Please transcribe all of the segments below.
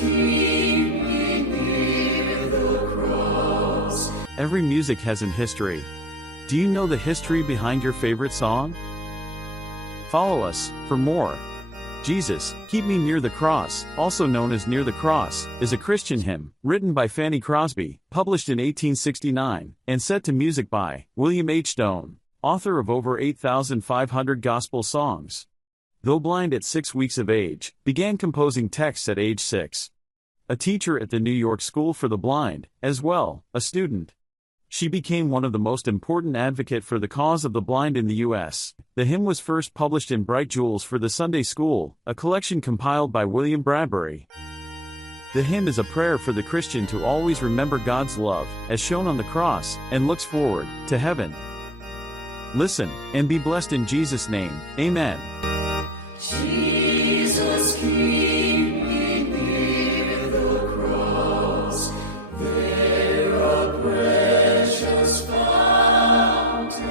keep me near the cross. Every music has an history. Do you know the history behind your favorite song? Follow us for more. Jesus, Keep Me Near the Cross, also known as Near the Cross, is a Christian hymn, written by Fanny Crosby, published in 1869, and set to music by William H. Doane, author of over 8,500 gospel songs. Though blind at 6 weeks of age, began composing texts at age 6. A teacher at the New York School for the Blind, as well, a student. She became one of the most important advocates for the cause of the blind in the U.S. The hymn was first published in Bright Jewels for the Sunday School, a collection compiled by William Bradbury. The hymn is a prayer for the Christian to always remember God's love, as shown on the cross, and looks forward to heaven. Listen, and be blessed in Jesus' name, Amen. Jesus, keep me near the cross. There a precious fountain,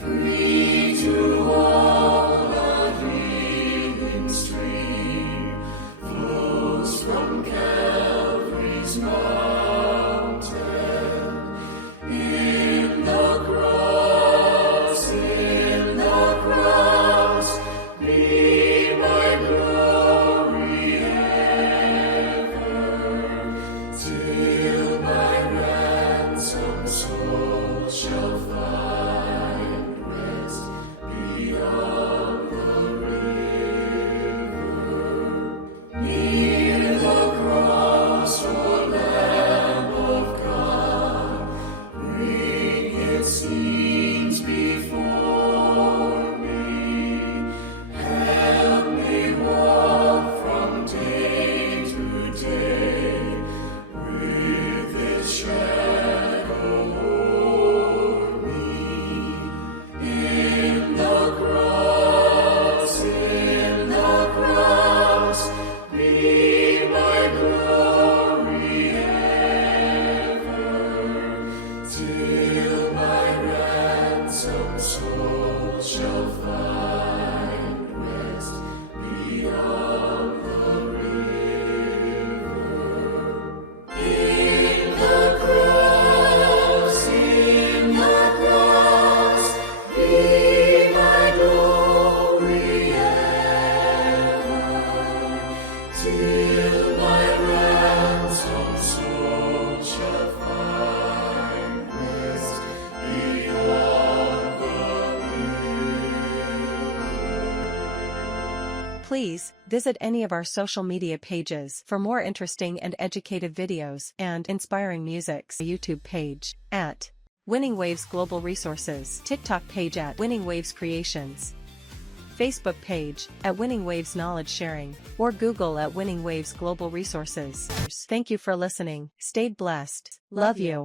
free to all, a healing stream flows from Calvary's mountain. In the cross, be my glory ever, till my ransomed soul shall find rest beyond the river. Near the cross, O Lamb of God, bring its scenes before me. Help me walk from day to day with its shadow o'er me. In the cross, be my glory ever, till my ransomed soul shall find rest beyond the river. In the cross, be my glory ever, till my ransomed soul shall find rest beyond the river. Please visit any of our social media pages for more interesting and educative videos and inspiring music. YouTube page at Winning Waves Global Resources, TikTok page at Winning Waves Creations, Facebook page at Winning Waves Knowledge Sharing, or Google at Winning Waves Global Resources. Thank you for listening. Stay blessed. Love you.